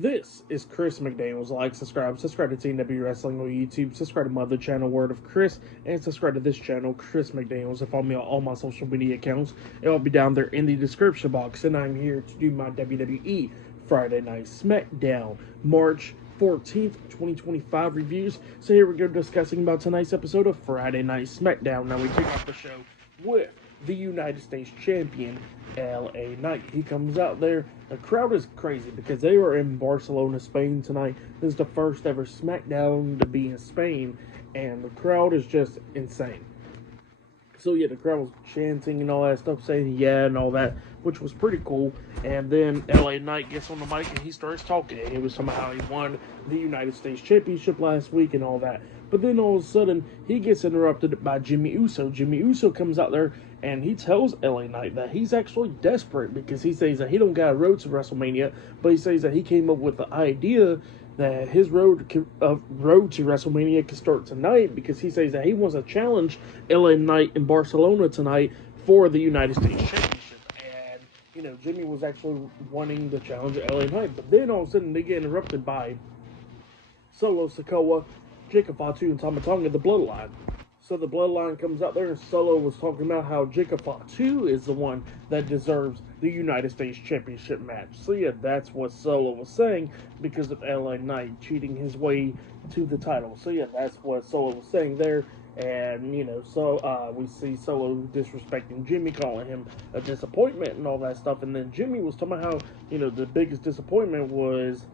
This is Chris McDaniels. Like, subscribe to TNW Wrestling on YouTube, subscribe to my other channel, Word of Chris, and subscribe to this channel, Chris McDaniels, and follow me on all my social media accounts. It'll be down there in the description box, and I'm here to do my WWE Friday Night SmackDown, March 14th, 2025 reviews. So here we go discussing about tonight's episode of Friday Night SmackDown. Now we kick off the show with the United States Champion, LA Knight. He comes out there. The crowd is crazy because they were in Barcelona, Spain tonight. This is the first ever SmackDown to be in Spain, and the crowd is just insane. So yeah, the crowd was chanting and all that stuff, saying yeah and all that, which was pretty cool. And then LA Knight gets on the mic and he starts talking. He was talking about how he won the United States Championship last week and all that. But then all of a sudden, he gets interrupted by Jimmy Uso. Jimmy Uso comes out there and he tells LA Knight that he's actually desperate because he says that he don't got a road to WrestleMania, but he says that he came up with the idea that his road to WrestleMania can start tonight because he says that he wants to challenge LA Knight in Barcelona tonight for the United States Championship. And, you know, Jimmy was actually wanting to challenge LA Knight, but then all of a sudden they get interrupted by Solo Sikoa, Jacob Fatu, and Tama Tonga, the Bloodline. So the Bloodline comes out there, and Solo was talking about how Jacob Fatu is the one that deserves the United States Championship match. So yeah, that's what Solo was saying because of LA Knight cheating his way to the title. So yeah, that's what Solo was saying there. And, you know, so we see Solo disrespecting Jimmy, calling him a disappointment and all that stuff. And then Jimmy was talking about how, you know, the biggest disappointment was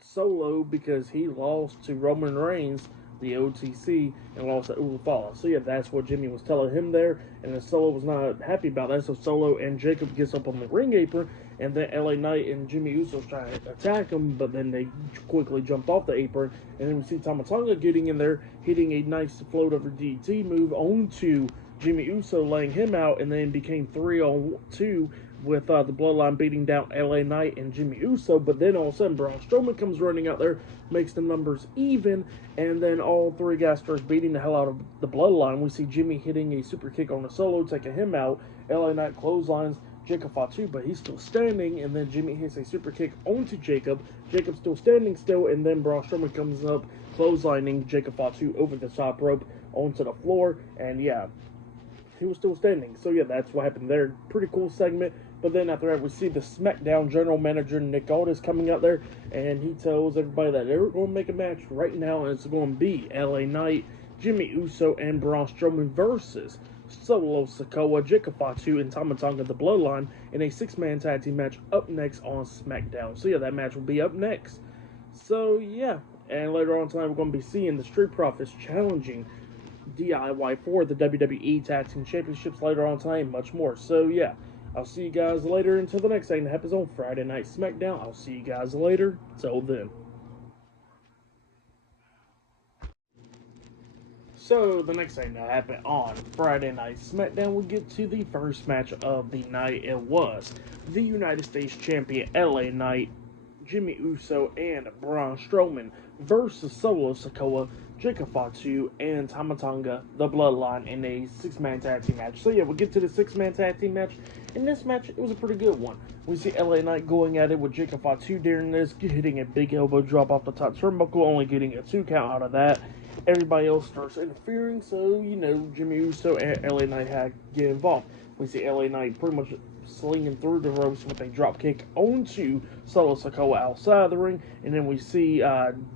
Solo because he lost to Roman Reigns, the OTC, and lost to Ulafala. So yeah, that's what Jimmy was telling him there, and then Solo was not happy about that. So Solo and Jacob gets up on the ring apron, and then LA Knight and Jimmy Uso try to attack him, but then they quickly jumped off the apron, and then we see Tama Tonga getting in there, hitting a nice float over DT move onto Jimmy Uso, laying him out, and then became 3-on-2 with the Bloodline beating down LA Knight and Jimmy Uso. But then all of a sudden Braun Strowman comes running out there, makes the numbers even, and then all three guys starts beating the hell out of the Bloodline. We see Jimmy hitting a super kick on a Solo, taking him out. LA Knight clotheslines Jacob Fatu, but he's still standing, and then Jimmy hits a super kick onto Jacob. Jacob's still standing still, and then Braun Strowman comes up, clotheslining Jacob Fatu over the top rope onto the floor, and yeah, he was still standing. So yeah, that's what happened there. Pretty cool segment. But then after that, we see the SmackDown general manager, Nick Aldis, coming out there, and he tells everybody that they're going to make a match right now, and it's going to be LA Knight, Jimmy Uso, and Braun Strowman versus Solo Sikoa, Jacob Fatu, and Tama Tonga, the Bloodline, in a six-man tag team match up next on SmackDown. So yeah, that match will be up next. So yeah, and later on tonight, we're going to be seeing the Street Profits challenging DIY for the WWE Tag Team Championships later on tonight, and much more. So yeah, I'll see you guys later until the next thing that happens on Friday Night SmackDown. I'll see you guys later. Till then. So the next thing that happened on Friday Night SmackDown, we get to the first match of the night. It was the United States Champion LA Knight, Jimmy Uso, and Braun Strowman versus Solo Sikoa, Jacob Fatu, and Tama Tonga, the Bloodline, in a six-man tag team match. So yeah, we'll get to the six-man tag team match. In this match, it was a pretty good one. We see LA Knight going at it with Jacob Fatu during this, hitting a big elbow drop off the top turnbuckle, only getting a 2 count out of that. Everybody else starts interfering, so, you know, Jimmy Uso and LA Knight had to get involved. We see LA Knight pretty much slinging through the ropes with a drop kick onto Solo Sikoa outside the ring, and then we see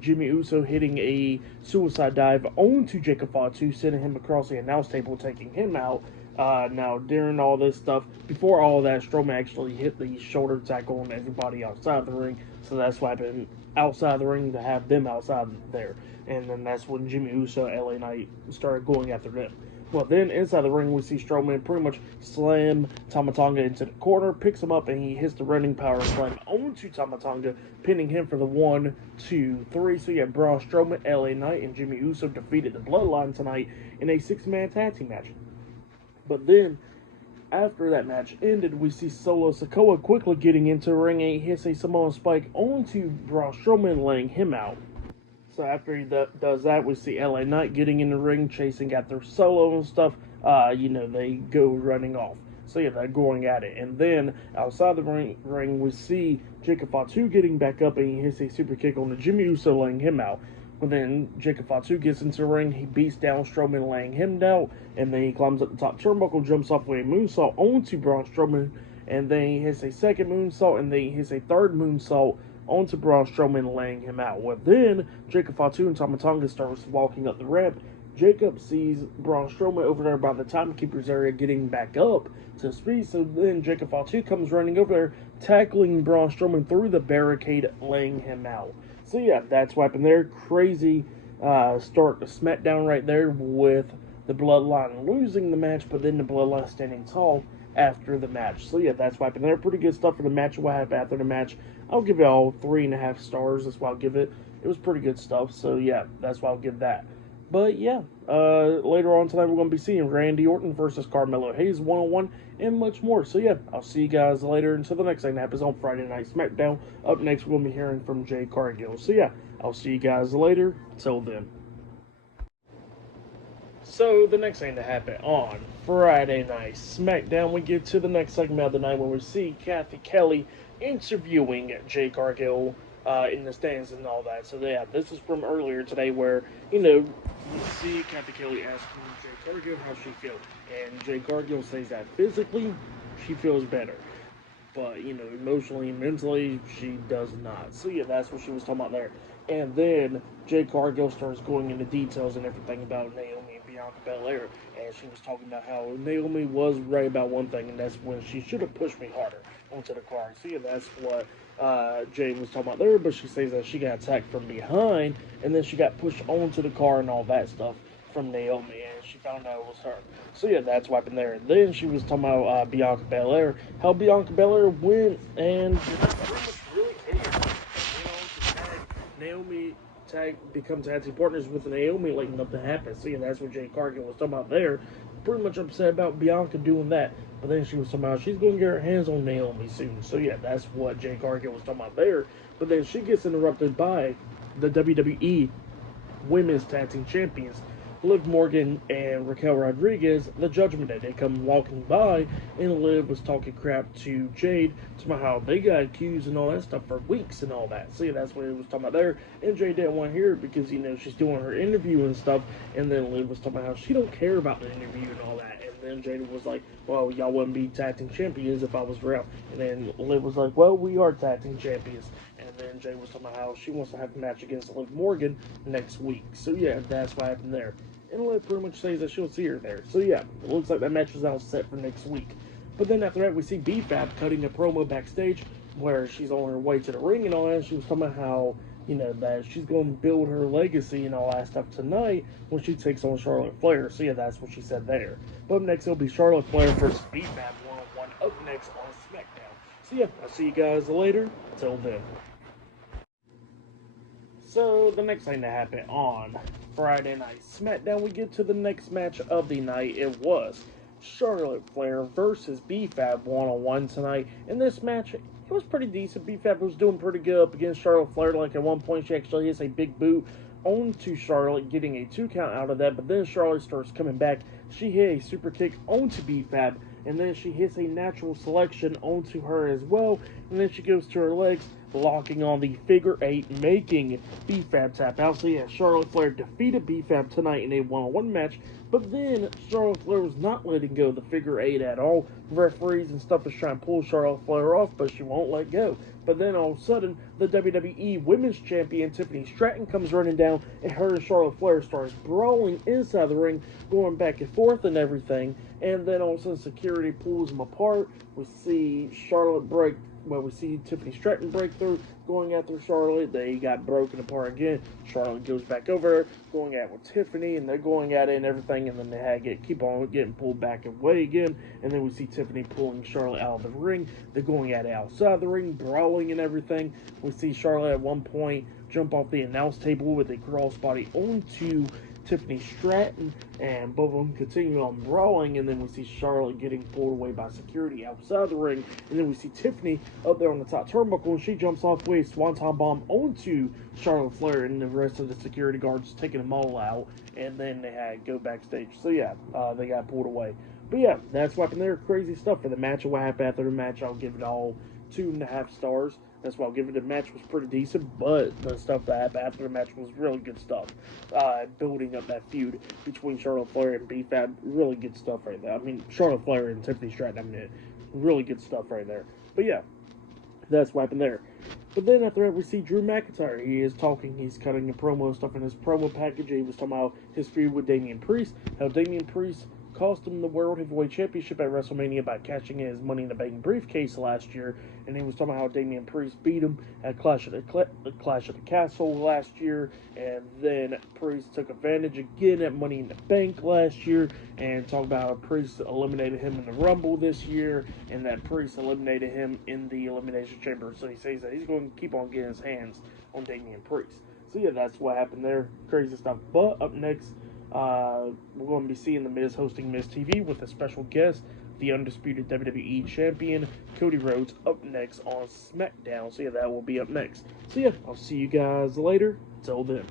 Jimmy Uso hitting a suicide dive onto Jacob Fatu, sending him across the announce table, taking him out. Now, during all this stuff, before all that, Strowman actually hit the shoulder tackle on everybody outside the ring, so that's what happened outside the ring to have them outside there. And then that's when Jimmy Uso and LA Knight started going after them. Well, then inside the ring, we see Strowman pretty much slam Tama Tonga into the corner, picks him up, and he hits the running power slam onto Tama Tonga, pinning him for the 1, 2, 3. So yeah, Braun Strowman, LA Knight, and Jimmy Uso defeated the Bloodline tonight in a six-man tag team match. But then, after that match ended, we see Solo Sikoa quickly getting into the ring, and he hits a Samoan spike onto Braun Strowman, laying him out. So after he does that, we see LA Knight getting in the ring, chasing after Solo and stuff. You know, they go running off. So yeah, they're going at it. And then outside the ring we see Jacob Fatu getting back up and he hits a super kick on the Jimmy Uso, laying him out. But then Jacob Fatu gets into the ring, he beats down Strowman, laying him down, and then he climbs up the top turnbuckle, jumps off with a moonsault onto Braun Strowman, and then he hits a second moonsault, and then he hits a third moonsault onto Braun Strowman, laying him out. Well, then Jacob Fatu and Tama Tonga starts walking up the ramp. Jacob sees Braun Strowman over there by the timekeeper's area getting back up to speed, so then Jacob Fatu comes running over there, tackling Braun Strowman through the barricade, laying him out. So yeah, that's what happened there. Crazy start to SmackDown right there with the Bloodline losing the match, but then the Bloodline standing tall after the match. So yeah, that's what happened there. Pretty good stuff for the match. What happened after the match? I'll give it all 3.5 stars. That's why I'll give it. It was pretty good stuff. So yeah, that's why I'll give that. But yeah, later on tonight we're going to be seeing Randy Orton versus Carmelo Hayes one-on-one and much more. So yeah, I'll see you guys later until the next thing that happens on Friday Night SmackDown. Up next we're going to be hearing from Jade Cargill. So yeah, I'll see you guys later. Till then. So the next thing to happen on Friday Night SmackDown, we get to the next segment of the night where we see Kathy Kelly interviewing Jade Cargill in the stands and all that. So yeah, this is from earlier today where, you see Kathy Kelly asking Jade Cargill how she feels. And Jade Cargill says that physically, she feels better. But, emotionally and mentally, she does not. So yeah, that's what she was talking about there. And then Jade Cargill starts going into details and everything about Naomi and Bianca Belair. And she was talking about how Naomi was right about one thing, and that's when she should have pushed me harder onto the car. So yeah, that's what Jade was talking about there. But she says that she got attacked from behind, and then she got pushed onto the car and all that stuff from Naomi, and she found out it was her. So yeah, that's what happened there. And then she was talking about Bianca Belair, how Bianca Belair went and pretty much really cared. Naomi become tag team partners with Naomi like nothing happened. So yeah, that's what Jade Cargill was talking about there. Pretty much upset about Bianca doing that. But then she was talking about she's going to get her hands on Naomi soon. So yeah, that's what Jade Cargill was talking about there. But then she gets interrupted by the WWE Women's Tag Team Champions, Liv Morgan and Raquel Rodriguez, the Judgment Day. They come walking by, and Liv was talking crap to Jade, talking about how they got accused and all that stuff for weeks and all that. So yeah, that's what it was talking about there. And Jade didn't want to hear it because, she's doing her interview and stuff, and then Liv was talking about how she don't care about the interview and all that. And then Jade was like, well, y'all wouldn't be tag team champions if I was real. And then Liv was like, well, we are tag team champions. And then Jade was talking about how she wants to have a match against Liv Morgan next week. So yeah, that's what happened there. And Liv pretty much says that she'll see her there. So yeah, it looks like that match is now set for next week. But then after that, we see B-Fab cutting a promo backstage where she's on her way to the ring and all that. And she was talking about how, that she's going to build her legacy and all that stuff tonight when she takes on Charlotte Flair. So yeah, that's what she said there. But up next, it'll be Charlotte Flair versus B-Fab one-on-one up next on SmackDown. So yeah, I'll see you guys later. Till then. So the next thing that happened on Friday Night SmackDown, we get to the next match of the night. It was Charlotte Flair versus B-Fab one-on-one tonight. In this match, it was pretty decent. B-Fab was doing pretty good up against Charlotte Flair. Like at one point, she actually hits a big boot onto Charlotte, getting a 2 count out of that. But then Charlotte starts coming back. She hit a super kick onto B-Fab, and then she hits a natural selection onto her as well. And then she goes to her legs, locking on the figure 8, making B-Fab tap out. So yeah, Charlotte Flair defeated B-Fab tonight in a one-on-one match. But then Charlotte Flair was not letting go of the figure 8 at all. Referees and stuff is trying to pull Charlotte Flair off, but she won't let go. But then all of a sudden, the WWE Women's Champion Tiffany Stratton comes running down, and her and Charlotte Flair starts brawling inside the ring, going back and forth and everything. And then all of a sudden, security pulls them apart. We see we see Tiffany Stratton break through, going after Charlotte. They got broken apart again. Charlotte goes back over, going at with Tiffany, and they're going at it and everything. And then they keep on getting pulled back away again. And then we see Tiffany pulling Charlotte out of the ring. They're going at it outside the ring, brawling and everything. We see Charlotte at one point jump off the announce table with a crossbody onto Tiffany Stratton, and both of them continue on brawling, and then we see Charlotte getting pulled away by security outside the ring, and then we see Tiffany up there on the top turnbuckle, and she jumps off with a swanton bomb onto Charlotte Flair, and the rest of the security guards taking them all out, and then they had to go backstage. So yeah, they got pulled away. But yeah, that's what happened there. Crazy stuff for the match. And what happened after the match, I'll give it all 2.5 stars. That's why I'll give it. The match was pretty decent, but the stuff that happened after the match was really good stuff. Building up that feud between Charlotte Flair and B-Fab, really good stuff right there. I mean, Charlotte Flair and Tiffany Stratton, I mean, really good stuff right there. But yeah, that's what happened there. But then after that, we see Drew McIntyre. He is talking. He's cutting a promo stuff in his promo package. He was talking about his feud with Damian Priest. How Damian Priest cost him the World Heavyweight Championship at WrestleMania by cashing in his Money in the Bank briefcase last year. And he was talking about how Damian Priest beat him at Clash of the Castle last year. And then Priest took advantage again at Money in the Bank last year. And talked about how Priest eliminated him in the Rumble this year. And that Priest eliminated him in the Elimination Chamber. So he says that he's going to keep on getting his hands on Damian Priest. So yeah, that's what happened there. Crazy stuff. But up next, we're going to be seeing The Miz hosting Miz TV with a special guest, the undisputed WWE Champion, Cody Rhodes, up next on SmackDown. So yeah, that will be up next. So yeah, I'll see you guys later. Till then.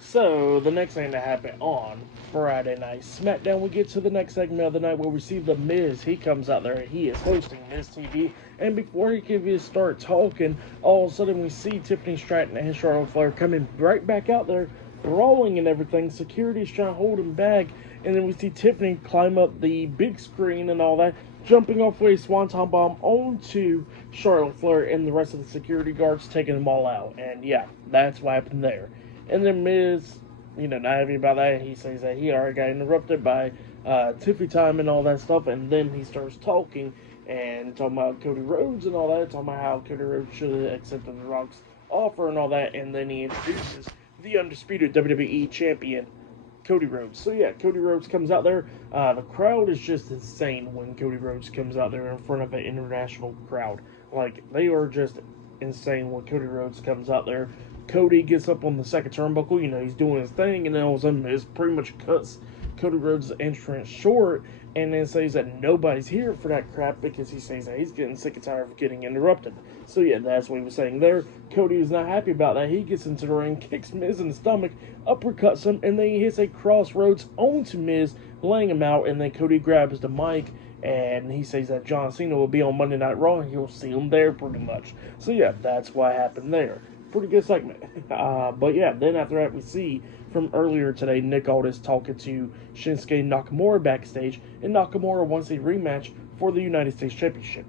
So, the next thing that happened on Friday Night SmackDown, we get to the next segment of the night where we see The Miz. He comes out there and he is hosting Miz TV. And before he can even start talking, all of a sudden we see Tiffany Stratton and Charlotte Flair coming right back out there, brawling and everything. Security's trying to hold him back. And then we see Tiffany climb up the big screen and all that, jumping off a swanton bomb onto Charlotte Flair and the rest of the security guards, taking them all out. And yeah, that's what happened there. And then Miz, not happy about that. He says that he already got interrupted by Tiffy time and all that stuff. And then he starts talking and talking about Cody Rhodes and all that. Talking about how Cody Rhodes should have accepted The Rock's offer and all that. And then he introduces the undisputed WWE Champion, Cody Rhodes. So yeah, Cody Rhodes comes out there. The crowd is just insane when Cody Rhodes comes out there in front of an international crowd. Like, they are just insane when Cody Rhodes comes out there. Cody gets up on the second turnbuckle, he's doing his thing, and then all of a sudden it pretty much cuts Cody Rhodes' entrance short, and then says that nobody's here for that crap because he says that he's getting sick and tired of getting interrupted. So yeah, that's what he was saying there. Cody is not happy about that. He gets into the ring, kicks Miz in the stomach, uppercuts him, and then he hits a crossroads onto Miz, laying him out, and then Cody grabs the mic, and he says that John Cena will be on Monday Night Raw, and he'll see him there pretty much. So yeah, that's what happened there. Pretty good segment. But yeah, then after that we see from earlier today Nick Aldis talking to Shinsuke Nakamura backstage, and Nakamura wants a rematch for the United States Championship.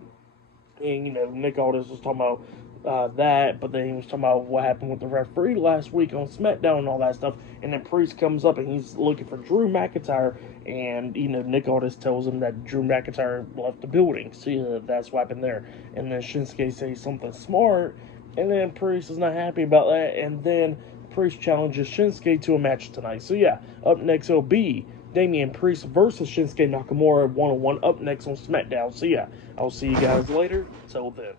And Nick Aldis was talking about that, but then he was talking about what happened with the referee last week on SmackDown and all that stuff. And then Priest comes up and he's looking for Drew McIntyre, and Nick Aldis tells him that Drew McIntyre left the building. So yeah, that's what happened there. And then Shinsuke says something smart, and then Priest is not happy about that, and then Priest challenges Shinsuke to a match tonight. So yeah, up next it'll be Damian Priest versus Shinsuke Nakamura one-on-one up next on SmackDown. So yeah, I'll see you guys later. Till then.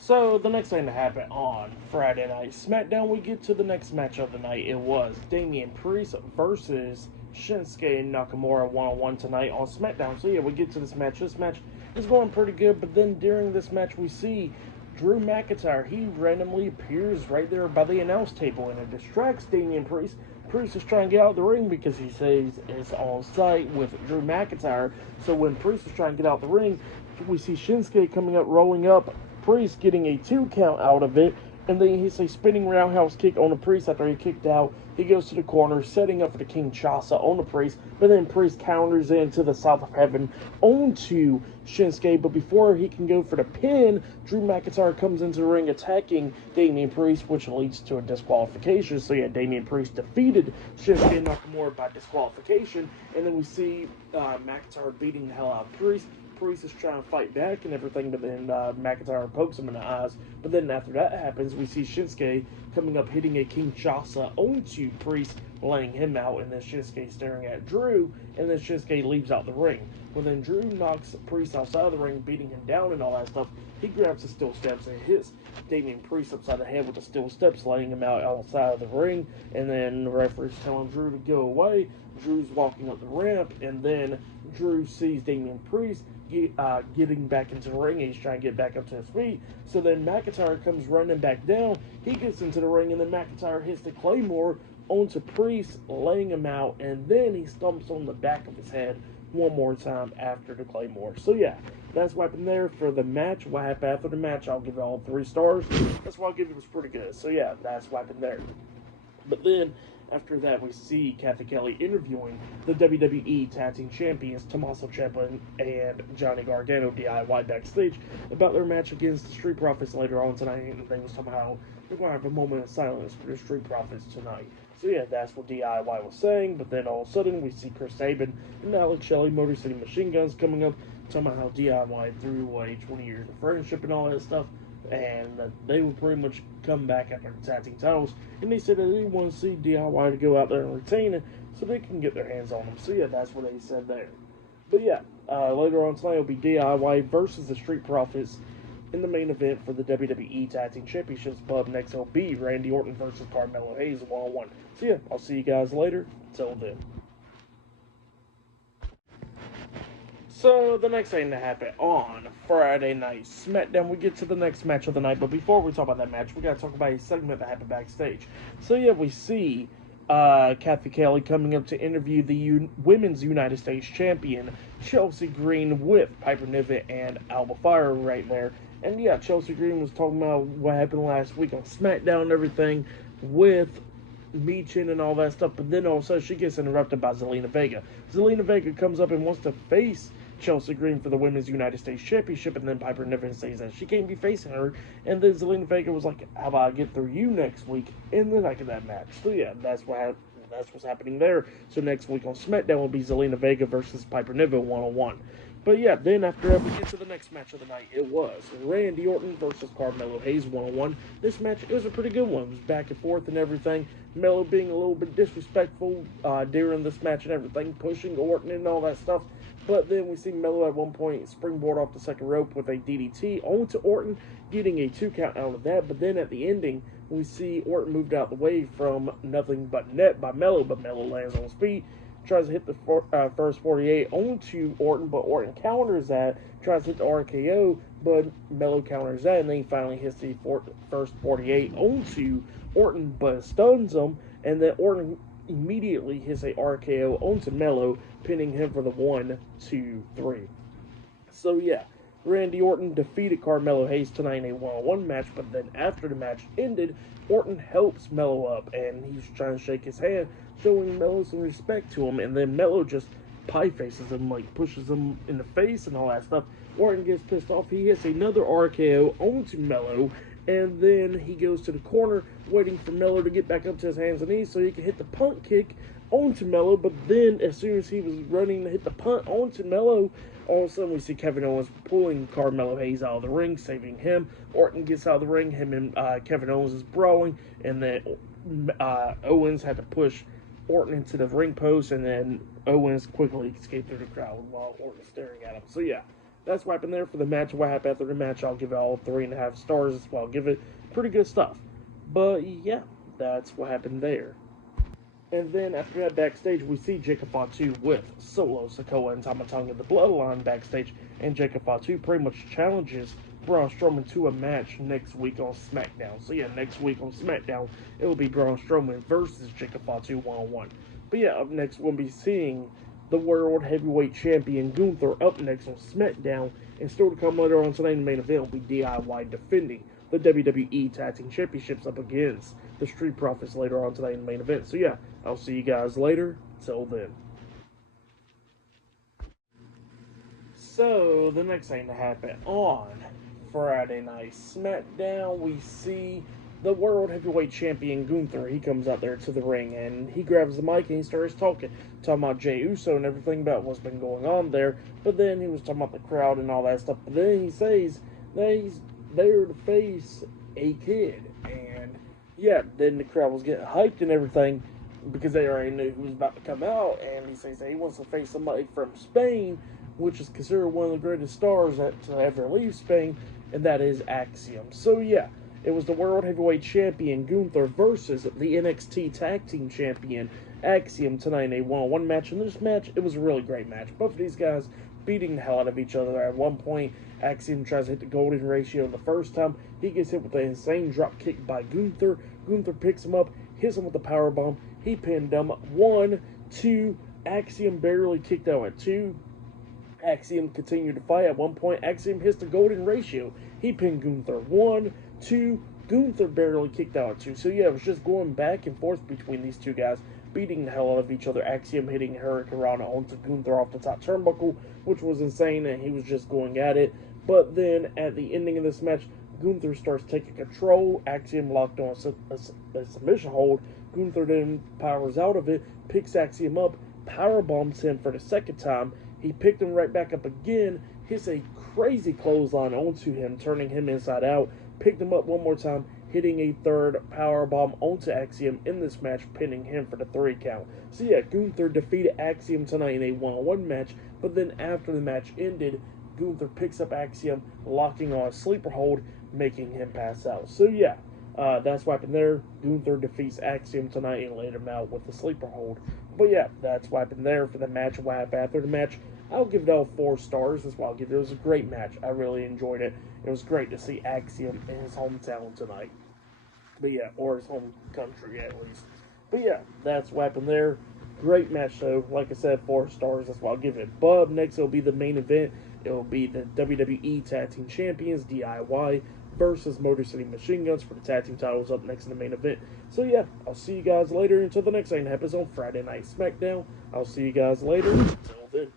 So the next thing that happened on Friday Night SmackDown, we get to the next match of the night. It was Damian Priest versus Shinsuke Nakamura one-on-one tonight on SmackDown. So yeah, we get to this match. This match is going pretty good, but then during this match we see Drew McIntyre. He randomly appears right there by the announce table, and it distracts Damian Priest. Priest is trying to get out of the ring because he says it's on site with Drew McIntyre. So when Priest is trying to get out the ring, we see Shinsuke coming up, rolling up, Priest getting a 2 count out of it, and then he hits a spinning roundhouse kick on the Priest after he kicked out. He goes to the corner, setting up for the Kinshasa on the Priest, but then Priest counters into the South of Heaven onto Shinsuke, but before he can go for the pin, Drew McIntyre comes into the ring attacking Damian Priest, which leads to a disqualification. So yeah, Damian Priest defeated Shinsuke Nakamura by disqualification, and then we see McIntyre beating the hell out of Priest. Priest is trying to fight back and everything, but then McIntyre pokes him in the eyes. But then after that happens, we see Shinsuke coming up, hitting a Kinshasa onto Priest, laying him out, and then Shinsuke staring at Drew, and then Shinsuke leaves out the ring. When then Drew knocks Priest outside of the ring, beating him down and all that stuff, he grabs the steel steps and hits Damian Priest upside the head with the steel steps, laying him out outside of the ring, and then the referee's telling Drew to go away. Drew's walking up the ramp, and then Drew sees Damian Priest getting back into the ring, and he's trying to get back up to his feet. So then McIntyre comes running back down. He gets into the ring, and then McIntyre hits the Claymore onto Priest, laying him out, and then he stumps on the back of his head one more time after the Claymore. So yeah, that's what happened there for the match. What happened after the match, I'll give it all 3 stars. That's why I'll give it was pretty good. So yeah, that's what happened there. But then, after that, we see Kathy Kelly interviewing the WWE Tag Team Champions, Tommaso Ciampa and Johnny Gargano, DIY, backstage, about their match against the Street Profits later on tonight, and they was talking about how they're going to have a moment of silence for the Street Profits tonight. So yeah, that's what DIY was saying, but then all of a sudden, we see Chris Sabin and Alex Shelley, Motor City Machine Guns, coming up, talking about how DIY threw away 20 years of friendship and all that stuff, and they would pretty much come back after the tag team titles, and they said that they want to see DIY to go out there and retain it so they can get their hands on them. So yeah, that's what they said there. But yeah, later on tonight will be DIY versus the Street Profits in the main event for the WWE Tag Team Championships. But up next will be Randy Orton versus Carmelo Hayes one-on-one. So yeah, I'll see you guys later. Till then. So, the next thing to happen on Friday Night SmackDown, we get to the next match of the night. But before we talk about that match, we got to talk about a segment that happened backstage. So, yeah, we see Kathy Kelly coming up to interview the Women's United States Champion, Chelsea Green, with Piper Niven and Alba Fire right there. And, yeah, Chelsea Green was talking about what happened last week on SmackDown and everything with Meechin and all that stuff. But then all of a sudden, she gets interrupted by Zelina Vega. Zelina Vega comes up and wants to face Chelsea Green for the Women's United States Championship, and then Piper Niven says that she can't be facing her, and then Zelina Vega was like, how about I get through you next week in the night of that match. So yeah, that's what's happening there. So next week on SmackDown will be Zelina Vega versus Piper Niven one-on-one. But yeah, then after that, we get to the next match of the night. It was Randy Orton versus Carmelo Hayes one-on-one. This match, it was a pretty good one. It was back and forth and everything. Melo being a little bit disrespectful during this match and everything, pushing Orton and all that stuff. But then we see Melo at one point springboard off the second rope with a DDT onto Orton, getting a 2 count out of that. But then at the ending, we see Orton moved out the way from nothing but net by Melo, but Melo lands on his feet, tries to hit the first 48 onto Orton, but Orton counters that, tries to hit the RKO, but Melo counters that, and then he finally hits the first 48 onto Orton, but stuns him, and then Orton immediately hits a RKO onto Melo, pinning him for the 1, 2, 3. So yeah, Randy Orton defeated Carmelo Hayes tonight in a one-on-one match, but then after the match ended, Orton helps Melo up, and he's trying to shake his hand, showing Melo some respect to him, and then Melo just pie faces him, like pushes him in the face and all that stuff. Orton gets pissed off, he hits another RKO onto Melo, and then he goes to the corner, waiting for Melo to get back up to his hands and knees so he can hit the punt kick onto Melo. But then, as soon as he was running to hit the punt onto Melo, all of a sudden we see Kevin Owens pulling Carmelo Hayes out of the ring, saving him. Orton gets out of the ring, him and Kevin Owens is brawling, and then Owens had to push Orton into the ring post, and then Owens quickly escaped through the crowd while Orton was staring at him. So yeah, that's what happened there for the match. What happened after the match, I'll give it all 3.5 stars as well. I'll give it pretty good stuff. But yeah, that's what happened there. And then after that, backstage, we see Jacob Fatu with Solo Sikoa and Tama Tonga, the Bloodline, backstage. And Jacob Fatu pretty much challenges Braun Strowman to a match next week on SmackDown. So yeah, next week on SmackDown, it will be Braun Strowman versus Jacob Fatu one-on-one. But yeah, up next, we'll be seeing the World Heavyweight Champion Gunther up next on SmackDown. And still to come later on tonight in the main event will be DIY defending the WWE Tag Team Championships up against the Street Profits later on tonight in the main event. So yeah, I'll see you guys later. Till then. So, the next thing to happen on Friday Night SmackDown, we see the World Heavyweight Champion Gunther. He comes out there to the ring, and he grabs the mic and he starts talking about Jey Uso and everything about what's been going on there. But then he was talking about the crowd and all that stuff. But then he says that he's there to face a kid. And yeah, then the crowd was getting hyped and everything because they already knew who was about to come out. And he says that he wants to face somebody from Spain, which is considered one of the greatest stars to ever leave Spain, and that is Axiom. So yeah, it was the World Heavyweight Champion Gunther versus the NXT Tag Team Champion Axiom tonight in a one-on-one match. In this match, it was a really great match. Both of these guys beating the hell out of each other. At one point, Axiom tries to hit the golden ratio the first time. He gets hit with an insane drop kick by Gunther. Gunther picks him up, hits him with the power bomb. He pinned him. 1, 2. Axiom barely kicked out at 2. Axiom continued to fight. At one point, Axiom hits the golden ratio. He pinned Gunther. 1, 2. Gunther barely kicked out at 2. So yeah, it was just going back and forth between these two guys, beating the hell out of each other. Axiom hitting Hurricane Rana onto Gunther off the top turnbuckle, which was insane, and he was just going at it. But then at the ending of this match, Gunther starts taking control. Axiom locked on a submission hold. Gunther then powers out of it, picks Axiom up, power bombs him for the second time. He picked him right back up again, hits a crazy clothesline onto him, turning him inside out. Picked him up one more time, hitting a third power bomb onto Axiom in this match, pinning him for the 3 count. So yeah, Gunther defeated Axiom tonight in a one-on-one match, but then after the match ended, Gunther picks up Axiom, locking on a sleeper hold, making him pass out. So yeah, that's what happened there. Gunther defeats Axiom tonight and laid him out with the sleeper hold. But yeah, that's what happened there for the match. What happened after the match, I'll give it all 4 stars. That's why I'll give it. It was a great match. I really enjoyed it. It was great to see Axiom in his hometown tonight. But yeah, or his home country at least. But yeah, that's what happened there. Great match though. Like I said, 4 stars. That's why I'll give it. But up next, it'll be the main event. It'll be the WWE Tag Team Champions, DIY, versus Motor City Machine Guns for the tag team titles up next in the main event. So yeah, I'll see you guys later until the next thing that happens on Friday Night SmackDown. I'll see you guys later. Until then.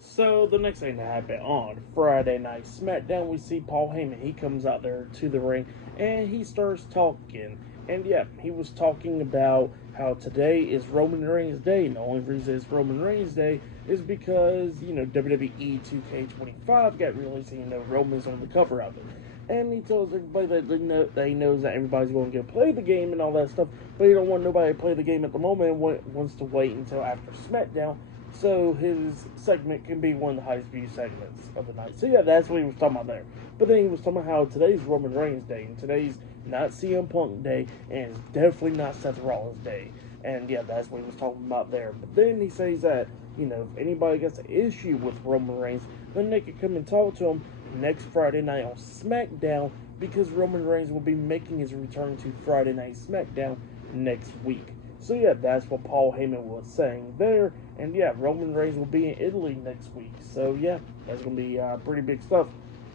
So the next thing that happened on Friday Night SmackDown, we see Paul Heyman. He comes out there to the ring and he starts talking. And yeah, he was talking about how today is Roman Reigns Day. And the only reason it's Roman Reigns Day is because, WWE 2K25 got released and, Roman's on the cover of it. And he tells everybody that he knows that everybody's going to play the game and all that stuff, but he don't want nobody to play the game at the moment and wants to wait until after SmackDown, so his segment can be one of the highest viewed segments of the night. So yeah, that's what he was talking about there. But then he was talking about how today's Roman Reigns Day, and today's not CM Punk Day, and it's definitely not Seth Rollins Day. And yeah, that's what he was talking about there. But then he says that, if anybody gets an issue with Roman Reigns, then they can come and talk to him next Friday night on SmackDown, because Roman Reigns will be making his return to Friday Night SmackDown next week. So yeah, that's what Paul Heyman was saying there. And yeah, Roman Reigns will be in Italy next week. So yeah, that's going to be pretty big stuff.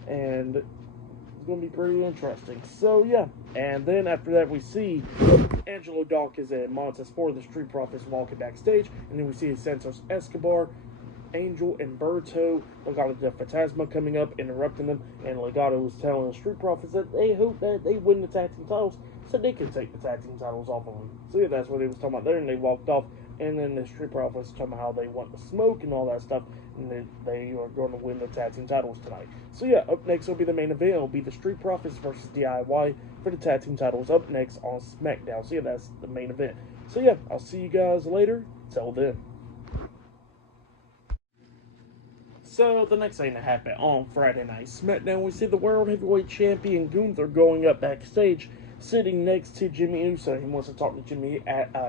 And it's going to be pretty interesting. So yeah, and then after that we see Angelo Dawkins and Montez Ford, the Street Profits, walking backstage. And then we see Santos Escobar, Angel, and Berto, Legado del Fantasma coming up, interrupting them, and Legado was telling the Street Profits that they hope that they win the tag team titles so they can take the tag team titles off of them. So yeah, that's what they was talking about there, and they walked off, and then the Street Profits talking about how they want the smoke and all that stuff, and then they are going to win the tag team titles tonight. So yeah, up next will be the main event. It'll be the Street Profits versus DIY for the tag team titles up next on SmackDown. So yeah, that's the main event. So yeah, I'll see you guys later. Till then. So, the next thing that happened on Friday Night SmackDown, we see the World Heavyweight Champion Gunther going up backstage, sitting next to Jimmy Uso. He wants to talk to Jimmy,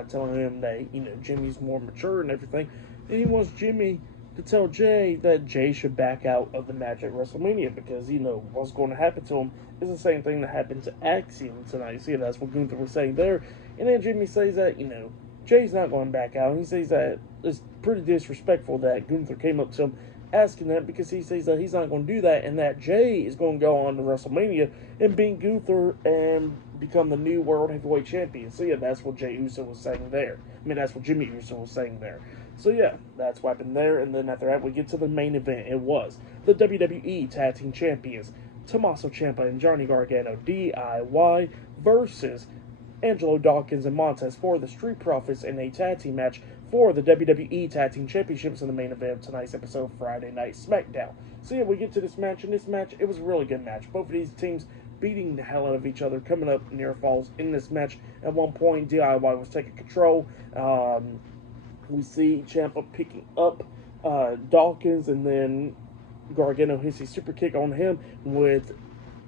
telling him that, Jimmy's more mature and everything. And he wants Jimmy to tell Jay that Jay should back out of the match at WrestleMania because, what's going to happen to him is the same thing that happened to Axiom tonight. See, that's what Gunther was saying there. And then Jimmy says that, Jay's not going to back out. And he says that it's pretty disrespectful that Gunther came up to him asking that because he says that he's not going to do that and that Jay is going to go on to WrestleMania and beat Gunther and become the new World Heavyweight Champion. So yeah, that's what Jay Uso was saying there. That's what Jimmy Uso was saying there. So yeah, that's what happened there. And then after that, we get to the main event. It was the WWE Tag Team Champions, Tommaso Ciampa and Johnny Gargano, DIY, versus Angelo Dawkins and Montez Ford, the Street Profits, in a tag team match for the WWE Tag Team Championships in the main event of tonight's episode of Friday Night SmackDown. So yeah, we get to this match, and this match, it was a really good match. Both of these teams beating the hell out of each other, coming up near falls in this match. At one point, DIY was taking control. We see Ciampa picking up Dawkins, and then Gargano hits a super kick on him with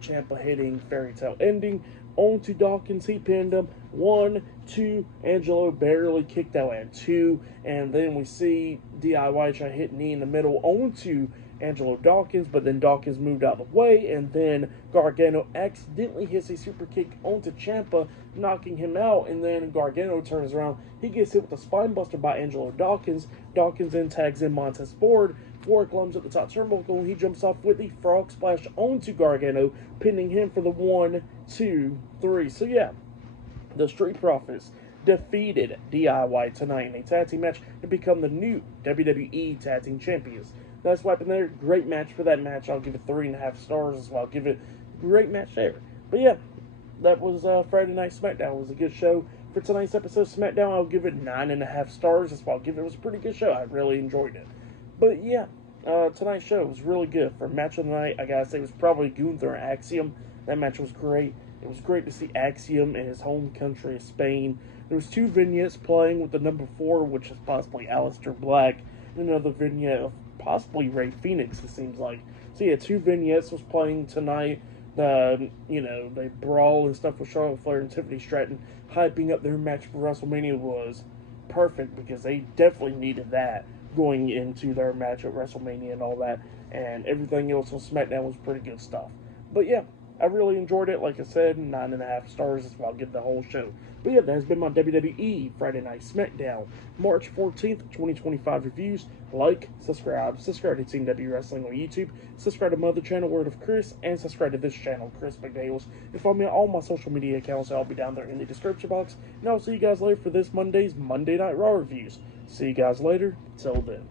Ciampa hitting Fairy Tale Ending. onto Dawkins. He pinned him. 1, 2. Angelo barely kicked out at 2. And then we see DIY try to hit knee in the middle onto Angelo Dawkins, but then Dawkins moved out of the way, and then Gargano accidentally hits a super kick onto Ciampa, knocking him out, and then Gargano turns around. He gets hit with a spine buster by Angelo Dawkins. Dawkins then tags in Montez Ford. Ford climbs up the top turnbuckle, and he jumps off with the frog splash onto Gargano, pinning him for the 1, 2, 3. So yeah, the Street Profits defeated DIY tonight in a tag team match to become the new WWE Tag Team Champions. That's what happened there. Great match for that match. I'll give it 3.5 stars as well. I'll give it a great match there. But yeah, that was Friday Night SmackDown. It was a good show. For tonight's episode of SmackDown, I'll give it 9.5 stars. That's what I'll give it. It was a pretty good show. I really enjoyed it. But yeah, tonight's show was really good. For match of the night, I gotta say it was probably Gunther and Axiom. That match was great. It was great to see Axiom in his home country of Spain. There was 2 vignettes playing with the number 4, which is possibly Aleister Black, and another vignette of possibly Rey Fenix, it seems like. So yeah, 2 vignettes was playing tonight. The brawl and stuff with Charlotte Flair and Tiffany Stratton hyping up their match for WrestleMania was perfect, because they definitely needed that going into their match at WrestleMania and all that. And everything else on SmackDown was pretty good stuff. But yeah, I really enjoyed it. Like I said, 9.5 stars is what I'll give the whole show. But yeah, that has been my WWE Friday Night SmackDown March 14th, 2025 reviews. Like, subscribe to Team W Wrestling on YouTube, subscribe to my other channel, Word of Chris, and subscribe to this channel, Chris McDaniels. And follow me on all my social media accounts. I'll be down there in the description box. And I'll see you guys later for this Monday's Monday Night Raw reviews. See you guys later. Till then.